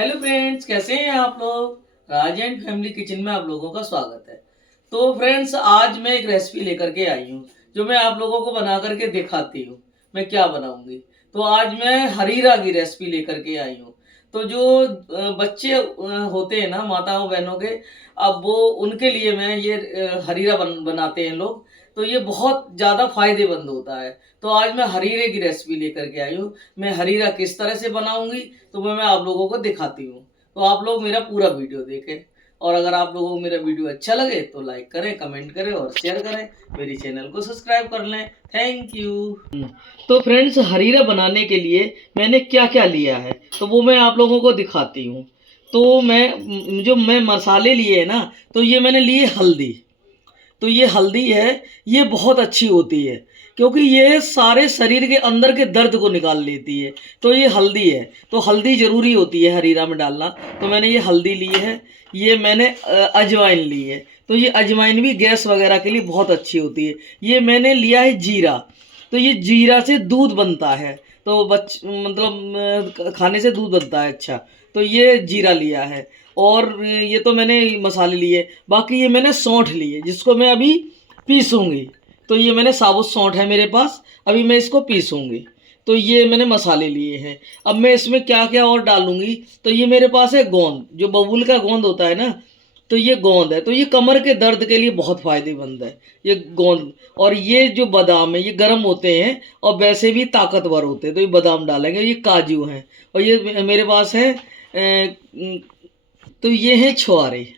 Hello friends, कैसे हैं आप लोग। राज एंड फैमिली किचन में आप लोगों का स्वागत है। तो फ्रेंड्स, आज मैं एक रेसिपी लेकर के आई हूँ जो मैं आप लोगों को बना करके दिखाती हूँ मैं क्या बनाऊंगी। तो आज मैं हरीरा की रेसिपी लेकर के आई हूँ। तो जो बच्चे होते हैं ना, माताओं बहनों के, अब वो उनके लिए मैं ये हरीरा बनाते हैं लोग। तो ये बहुत ज़्यादा फायदेमंद होता है। तो आज मैं हरीरे की रेसिपी लेकर के आई हूँ। मैं हरीरा किस तरह से बनाऊंगी तो मैं आप लोगों को दिखाती हूँ। तो आप लोग मेरा पूरा वीडियो देखें, और अगर आप लोगों को मेरा वीडियो अच्छा लगे तो लाइक करें, कमेंट करें और शेयर करें। मेरी चैनल को सब्सक्राइब कर लें। Thank you. तो फ्रेंड्स, हरीरा बनाने के लिए मैंने क्या क्या लिया है तो वो मैं आप लोगों को दिखाती हूँ। तो मैं मसाले लिए हैं ना, तो ये मैंने लिए हल्दी। तो ये हल्दी है, ये बहुत अच्छी होती है क्योंकि ये सारे शरीर के अंदर के दर्द को निकाल लेती है। तो ये हल्दी है, तो हल्दी ज़रूरी होती है हरीरा में डालना। तो मैंने ये हल्दी ली है। ये मैंने अजवाइन ली है। तो ये अजवाइन भी गैस वगैरह के लिए बहुत अच्छी होती है। ये मैंने लिया है जीरा। तो ये जीरा से दूध बनता है। तो खाने से दूध बनता है अच्छा। तो ये जीरा लिया है। और ये तो मैंने मसाले लिए। बाकी ये मैंने सौंठ ली है जिसको मैं अभी पीसूँगी। तो ये मैंने साबुत सौंठ है मेरे पास, अभी मैं इसको पीसूँगी। तो ये मैंने मसाले लिए हैं। अब मैं इसमें क्या क्या और डालूँगी, तो ये मेरे पास है गोंद, जो बबूल का गोंद होता है ना, तो ये गोंद है। तो ये कमर के दर्द के लिए बहुत फ़ायदेमंद है ये गोंद। और ये जो बादाम है ये गर्म होते हैं और वैसे भी ताकतवर होते हैं, तो ये बादाम डालेंगे। ये काजू हैं। और ये मेरे पास है तो ये है छुआरे।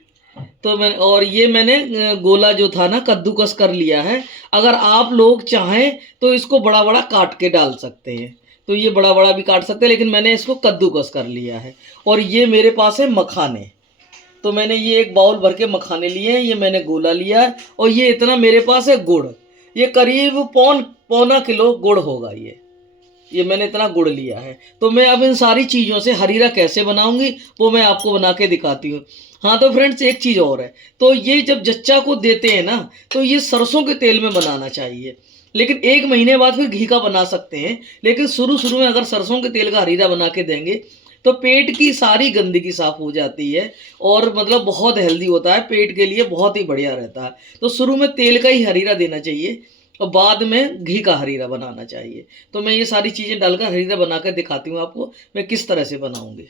तो मैंने गोला जो था ना कद्दूकस कर लिया है। अगर आप लोग चाहें तो इसको बड़ा बड़ा काट के डाल सकते हैं। तो ये बड़ा बड़ा भी काट सकते हैं, लेकिन मैंने इसको कद्दूकस कर लिया है। और ये मेरे पास है मखाने। तो मैंने ये एक बाउल भर के मखाने लिए हैं। ये मैंने गोला लिया है। और ये इतना मेरे पास है गुड़। ये करीब पौना किलो गुड़ होगा। ये मैंने इतना गुड़ लिया है। तो मैं अब इन सारी चीज़ों से हरीरा कैसे बनाऊंगी वो मैं आपको बना के दिखाती हूँ। हाँ, तो फ्रेंड्स, एक चीज़ और है। तो ये जब जच्चा को देते हैं ना, तो ये सरसों के तेल में बनाना चाहिए। लेकिन 1 महीने बाद फिर घी का बना सकते हैं। लेकिन शुरू शुरू में अगर सरसों के तेल का हरीरा बना के देंगे तो पेट की सारी गंदगी साफ हो जाती है। और मतलब बहुत हेल्दी होता है, पेट के लिए बहुत ही बढ़िया रहता है। तो शुरू में तेल का ही हरीरा देना चाहिए और बाद में घी का हरीरा बनाना चाहिए। तो मैं ये सारी चीज़ें डालकर हरीरा बना कर दिखाती हूँ आपको मैं किस तरह से बनाऊँगी।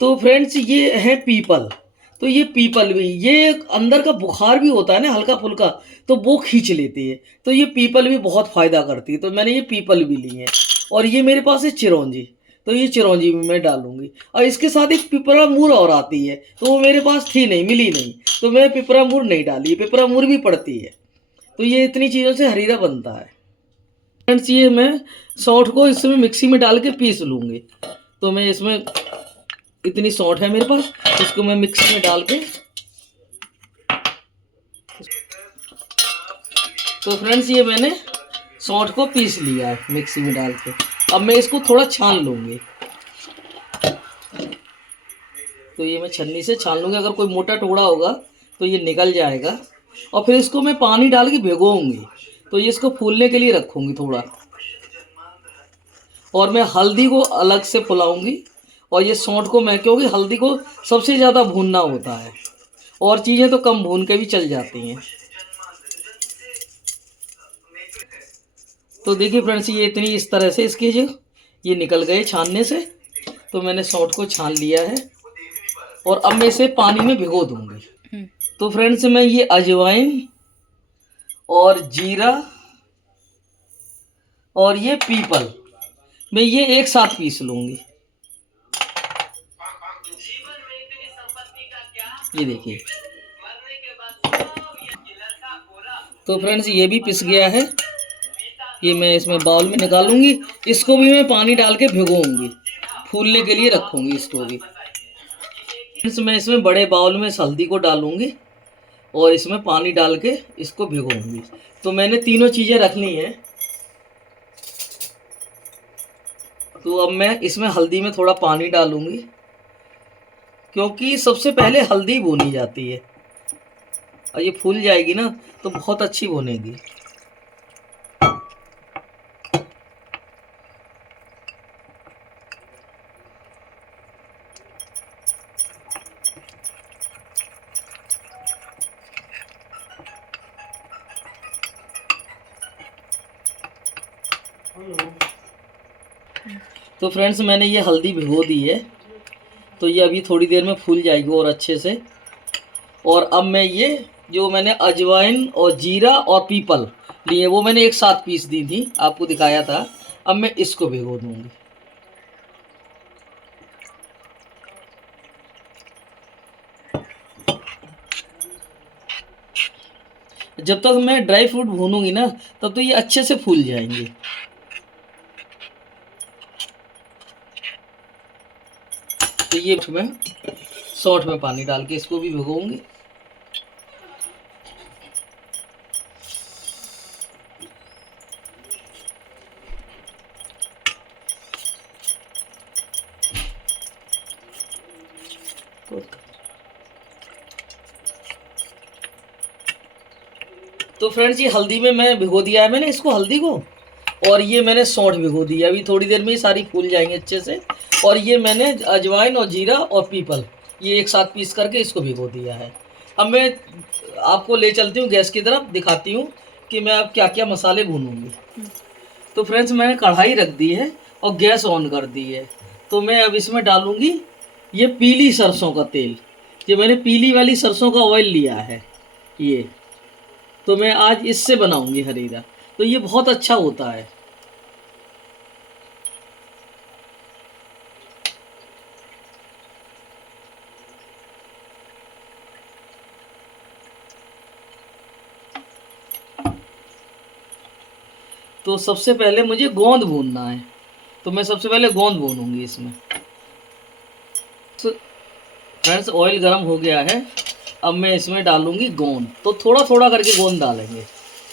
तो फ्रेंड्स, ये है पीपल। तो ये पीपल भी, ये अंदर का बुखार भी होता है ना हल्का फुल्का, तो वो खींच लेती है। तो ये पीपल भी बहुत फ़ायदा करती है। तो मैंने ये पीपल भी ली है। और ये मेरे पास है चिरौंजी। तो ये चिरौंजी भी मैं डालूंगी। और इसके साथ एक पिपरा मूर और आती है, तो वो मेरे पास थी नहीं, मिली नहीं। तो मैं पिपरा मूर नहीं डाली, पिपरा मूर भी पड़ती है। तो ये इतनी चीज़ों से हरीरा बनता है। फ्रेंड्स, ये मैं सौंठ को इसमें मिक्सी में डाल के पीस लूँगी। तो मैं इसमें इतनी सौंठ है मेरे पास, इसको मैं मिक्सी में डाल के, तो फ्रेंड्स ये मैंने सौंठ को पीस लिया है मिक्सी में डाल के। अब मैं इसको थोड़ा छान लूँगी। तो ये मैं छन्नी से छान लूँगी। अगर कोई मोटा टुकड़ा होगा तो ये निकल जाएगा। और फिर इसको मैं पानी डाल के भिगोऊँगी। तो ये इसको फूलने के लिए रखूँगी थोड़ा। और मैं हल्दी को अलग से फुलाऊँगी। और ये सौंठ को मैं, क्योंकि हल्दी को सबसे ज़्यादा भूनना होता है और चीज़ें तो कम भून के भी चल जाती हैं। तो देखिए फ्रेंड्स, ये इतनी इस तरह से इसके जो ये निकल गए छानने से। तो मैंने सौंठ को छान लिया है और अब मैं इसे पानी में भिगो दूंगी। तो फ्रेंड्स, मैं ये अजवाइन और जीरा और ये पीपल, मैं ये एक साथ पीस लूँगी। ये देखिए। तो फ्रेंड्स, ये भी पिस गया है। ये मैं इसमें बाउल में निकालूंगी। इसको भी मैं पानी डाल के भिगोऊंगी, फूलने के लिए रखूंगी इसको भी। फ्रेंड्स, मैं इसमें बड़े बाउल में इस हल्दी को डालूंगी और इसमें पानी डाल के इसको भिगोऊंगी। तो मैंने तीनों चीज़ें रख ली हैं। तो अब मैं इसमें हल्दी में थोड़ा पानी डालूंगी, क्योंकि सबसे पहले हल्दी भूनी जाती है और ये फूल जाएगी ना तो बहुत अच्छी बनेगी। तो फ्रेंड्स मैंने ये हल्दी भिगो दी है, तो ये अभी थोड़ी देर में फूल जाएगी और अच्छे से। और अब मैं ये जो मैंने अजवाइन और जीरा और पीपल लिए, वो मैंने एक साथ पीस दी थी, आपको दिखाया था। अब मैं इसको भिगो दूंगी। जब तक मैं ड्राई फ्रूट भूनूंगी ना, तब तो ये अच्छे से फूल जाएंगे। तो ये मैं सौंठ में पानी डाल के इसको भी भिगोऊंगी। तो फ्रेंड्स ये हल्दी में मैं भिगो दिया है मैंने इसको, हल्दी को। और ये मैंने सौंठ भिगो दी है, अभी थोड़ी देर में ये सारी फूल जाएंगे अच्छे से। और ये मैंने अजवाइन और जीरा और पीपल ये एक साथ पीस करके इसको भिगो दिया है। अब मैं आपको ले चलती हूँ गैस की तरफ, दिखाती हूँ कि मैं अब क्या क्या मसाले भूनूंगी। तो फ्रेंड्स मैंने कढ़ाई रख दी है और गैस ऑन कर दी है। तो मैं अब इसमें डालूंगी ये पीली सरसों का तेल। ये मैंने पीली वाली सरसों का ऑयल लिया है ये। तो मैं आज इससे बनाऊंगी हरीरा, तो ये बहुत अच्छा होता है। तो सबसे पहले मुझे गोंद भूनना है, तो मैं सबसे पहले गोंद भूनूंगी इसमें। तो फ्रेंड्स ऑयल गर्म हो गया है, अब मैं इसमें डालूंगी गोंद। तो थोड़ा थोड़ा करके गोंद डालेंगे,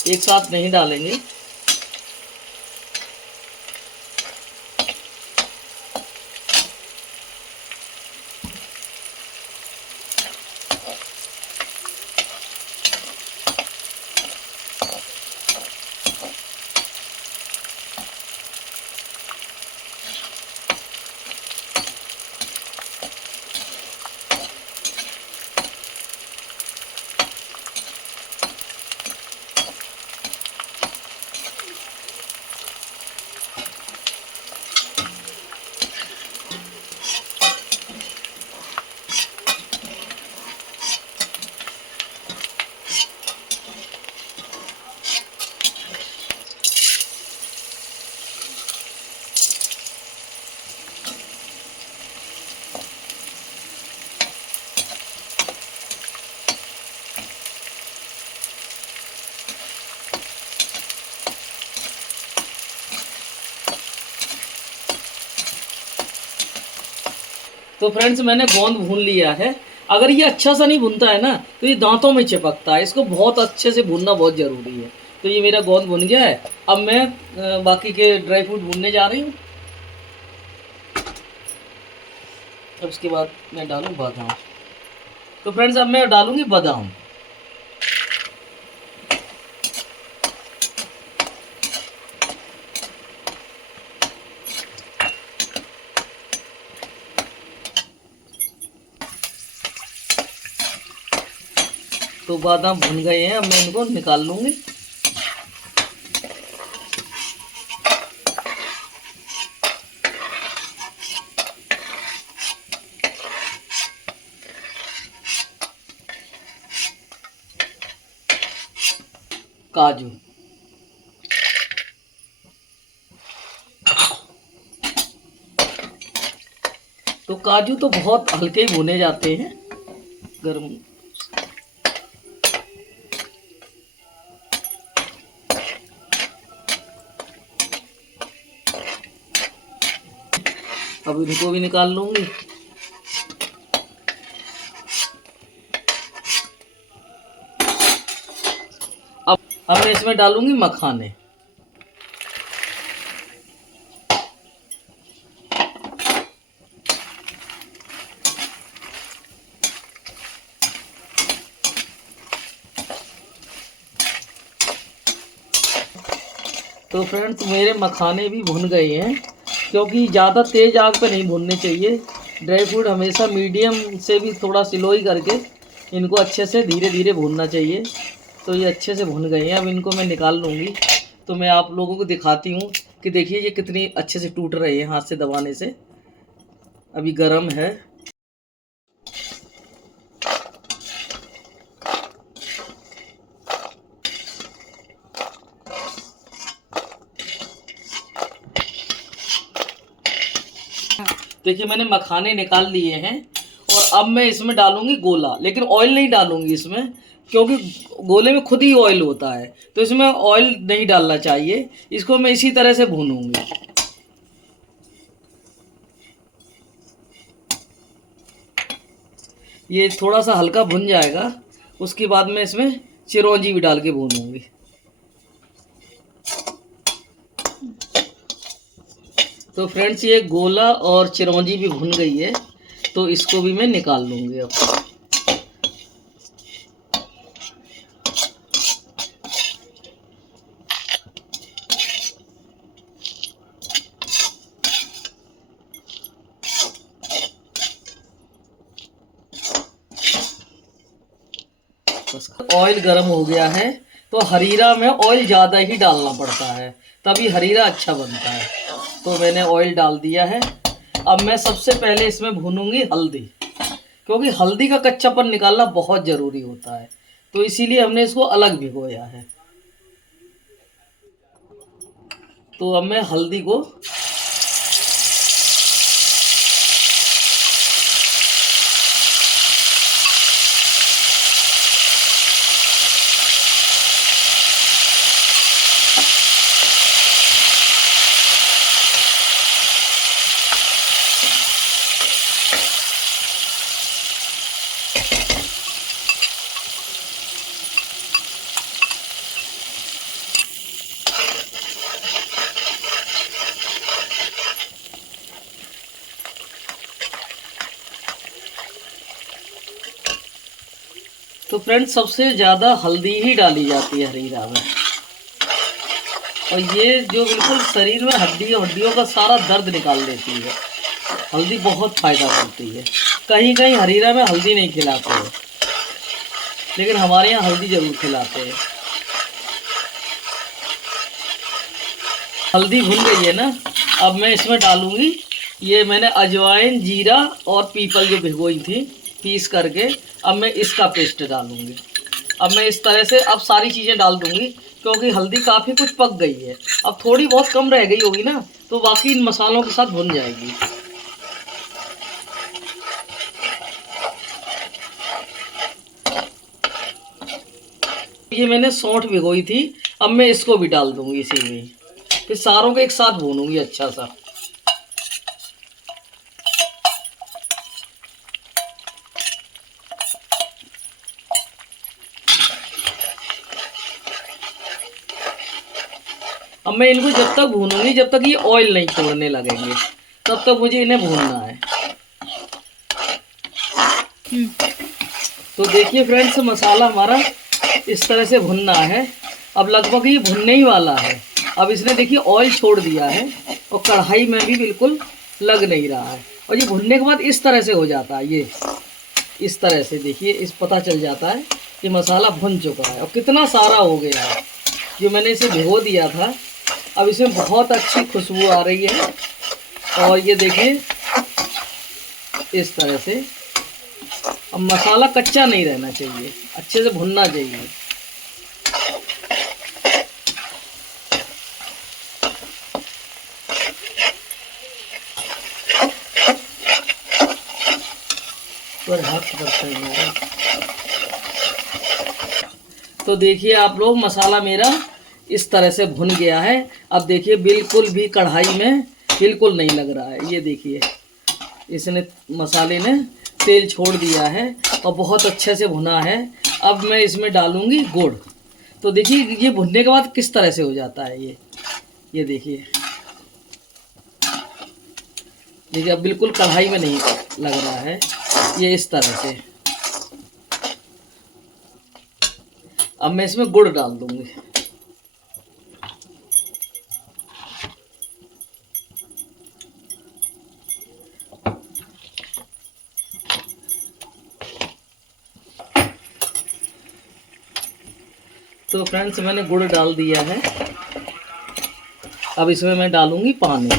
एक साथ नहीं डालेंगे। तो फ्रेंड्स मैंने गोंद भून लिया है। अगर ये अच्छा सा नहीं भुनता है ना, तो ये दांतों में चिपकता है, इसको बहुत अच्छे से भूनना बहुत ज़रूरी है। तो ये मेरा गोंद भुन गया है। अब मैं बाकी के ड्राई फ्रूट भूनने जा रही हूँ। अब उसके बाद मैं डालूँ बादाम। तो फ्रेंड्स अब मैं डालूँगी बादाम। तो बादाम भुन गए हैं, अब मैं इनको निकाल लूँगी। काजू, तो काजू तो बहुत हल्के ही भुने जाते हैं गर्म। अब इनको भी निकाल लूंगी। अब मैं इसमें डालूंगी मखाने। तो फ्रेंड्स मेरे मखाने भी भुन गए हैं, क्योंकि ज़्यादा तेज़ आग पे नहीं भुनने चाहिए। ड्राई फ्रूट हमेशा मीडियम से भी थोड़ा स्लो ही करके इनको अच्छे से धीरे धीरे भूनना चाहिए। तो ये अच्छे से भुन गए हैं, अब इनको मैं निकाल लूँगी। तो मैं आप लोगों को दिखाती हूँ कि देखिए ये कितनी अच्छे से टूट रही है हाथ से दबाने से। अभी गरम है। देखिए मैंने मखाने निकाल लिए हैं और अब मैं इसमें डालूंगी गोला, लेकिन ऑयल नहीं डालूंगी इसमें, क्योंकि गोले में खुद ही ऑयल होता है, तो इसमें ऑयल नहीं डालना चाहिए। इसको मैं इसी तरह से भूनूंगी। ये थोड़ा सा हल्का भुन जाएगा, उसके बाद में इसमें चिरौंजी भी डाल के भूनूंगी। तो फ्रेंड्स ये गोला और चिरौंजी भी भुन गई है, तो इसको भी मैं निकाल लूँगी अब। ऑयल गर्म हो गया है, तो हरीरा में ऑयल ज़्यादा ही डालना पड़ता है, तभी हरीरा अच्छा बनता है। तो मैंने ऑयल डाल दिया है। अब मैं सबसे पहले इसमें भूनूंगी हल्दी, क्योंकि हल्दी का कच्चापन निकालना बहुत ज़रूरी होता है, तो इसीलिए हमने इसको अलग भिगोया है। तो अब मैं हल्दी को तो फ्रेंड्स सबसे ज़्यादा हल्दी ही डाली जाती है हरीरा में, और ये जो बिल्कुल शरीर में हड्डियों का सारा दर्द निकाल देती है। हल्दी बहुत फ़ायदा करती है। कहीं कहीं हरीरा में हल्दी नहीं खिलाते हैं, लेकिन हमारे यहाँ हल्दी ज़रूर खिलाते हैं। हल्दी भुन गई है ना, अब मैं इसमें डालूँगी, ये मैंने अजवाइन, जीरा और पीपल जो भिगोई थी पीस करके, अब मैं इसका पेस्ट डालूँगी। अब मैं इस तरह से अब सारी चीज़ें डाल दूँगी, क्योंकि हल्दी काफ़ी कुछ पक गई है। अब थोड़ी बहुत कम रह गई होगी ना, तो बाकी इन मसालों के साथ भुन जाएगी। ये मैंने सौंठ भिगोई थी, अब मैं इसको भी डाल दूँगी इसी में, फिर सारों को एक साथ भूनूंगी अच्छा सा। अब मैं इनको जब तक भूनूंगी जब तक ये ऑयल नहीं छोड़ने लगेंगे, तब तक मुझे इन्हें भूनना है। तो देखिए फ्रेंड्स, मसाला हमारा इस तरह से भुनना है। अब लगभग ये भुनने ही वाला है। अब इसने देखिए ऑयल छोड़ दिया है और कढ़ाई में भी बिल्कुल लग नहीं रहा है, और ये भुनने के बाद इस तरह से हो जाता है। ये इस तरह से देखिए, इस पता चल जाता है कि मसाला भुन चुका है और कितना सारा हो गया है। जो मैंने इसे भिगो दिया था, अब इसमें बहुत अच्छी खुशबू आ रही है। और ये देखिए इस तरह से। अब मसाला कच्चा नहीं रहना चाहिए, अच्छे से भुनना चाहिए। पर हाथ करते हैं। तो देखिए आप लोग, मसाला मेरा इस तरह से भुन गया है। अब देखिए बिल्कुल भी कढ़ाई में बिल्कुल नहीं लग रहा है। ये देखिए इसने, मसाले ने तेल छोड़ दिया है और बहुत अच्छे से भुना है। अब मैं इसमें डालूंगी गुड़। तो देखिए ये भुनने के बाद किस तरह से हो जाता है। ये देखिए अब बिल्कुल कढ़ाई में नहीं लग रहा है, ये इस तरह से। अब मैं इसमें गुड़ डाल दूंगी। तो फ्रेंड्स मैंने गुड़ डाल दिया है। अब इसमें मैं डालूंगी पानी।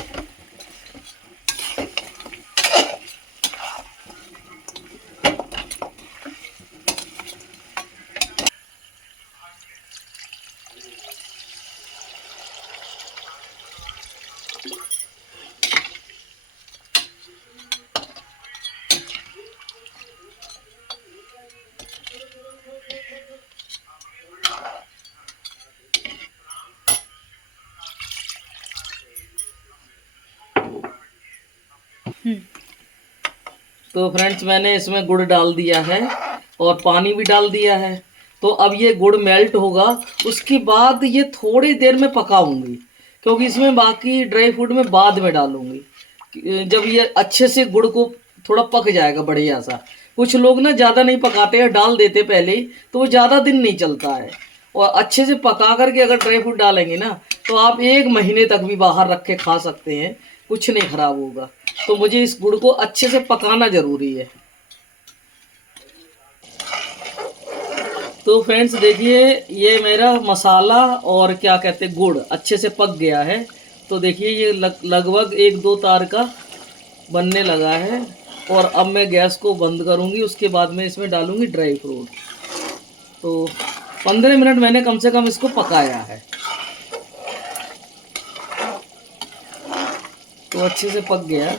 तो फ्रेंड्स मैंने इसमें गुड़ डाल दिया है और पानी भी डाल दिया है। तो अब ये गुड़ मेल्ट होगा, उसके बाद ये थोड़ी देर में पकाऊंगी, क्योंकि इसमें बाकी ड्राई फ्रूट में बाद में डालूंगी। जब ये अच्छे से गुड़ को थोड़ा पक जाएगा बढ़िया सा। कुछ लोग ना ज़्यादा नहीं पकाते हैं, डाल देते पहले ही, तो वो ज़्यादा दिन नहीं चलता है। और अच्छे से पका करके अगर ड्राई फ्रूट डालेंगे ना, तो आप 1 महीने तक भी बाहर रख के खा सकते हैं, कुछ नहीं खराब होगा। तो मुझे इस गुड़ को अच्छे से पकाना ज़रूरी है। तो फ्रेंड्स देखिए, ये मेरा मसाला और क्या कहते हैं गुड़ अच्छे से पक गया है। तो देखिए ये लगभग 1-2 तार का बनने लगा है। और अब मैं गैस को बंद करूंगी, उसके बाद में इसमें डालूंगी ड्राई फ्रूट। तो 15 मिनट मैंने कम से कम इसको पकाया है। तो अच्छे से पक गया।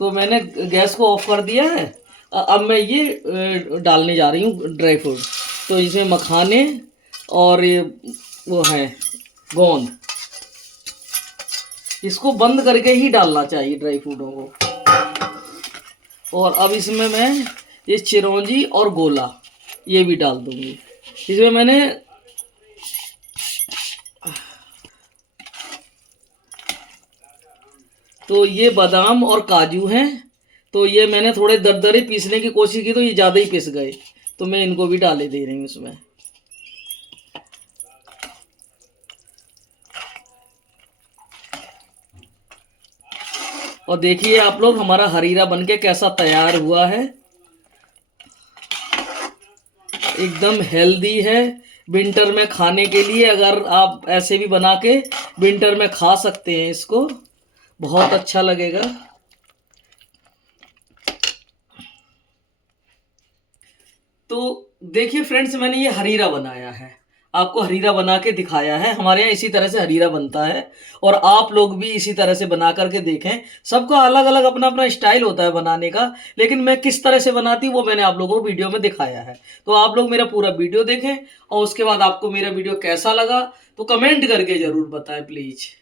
तो मैंने गैस को ऑफ कर दिया है। अब मैं ये डालने जा रही हूँ ड्राई फ्रूट। तो इसमें मखाने और ये वो है गोंद, इसको बंद करके ही डालना चाहिए ड्राई फ्रूटों को। और अब इसमें मैं ये चिरौंजी और गोला ये भी डाल दूंगी। इसमें मैंने तो ये बादाम और काजू हैं। तो ये मैंने थोड़े दरदरे पीसने की कोशिश की, तो ये ज़्यादा ही पिस गए, तो मैं इनको भी डाले दे रही हूँ इसमें। और देखिए आप लोग, हमारा हरीरा बनके कैसा तैयार हुआ है। एकदम हेल्दी है, विंटर में खाने के लिए। अगर आप ऐसे भी बना के विंटर में खा सकते हैं इसको, बहुत अच्छा लगेगा। तो देखिए फ्रेंड्स, मैंने ये हरीरा बनाया है, आपको हरीरा बना के दिखाया है। हमारे यहाँ इसी तरह से हरीरा बनता है, और आप लोग भी इसी तरह से बना करके देखें। सबका अलग अलग अपना अपना स्टाइल होता है बनाने का, लेकिन मैं किस तरह से बनाती हूँ वो मैंने आप लोगों को वीडियो में दिखाया है। तो आप लोग मेरा पूरा वीडियो देखें, और उसके बाद आपको मेरा वीडियो कैसा लगा तो कमेंट करके ज़रूर बताएं प्लीज़।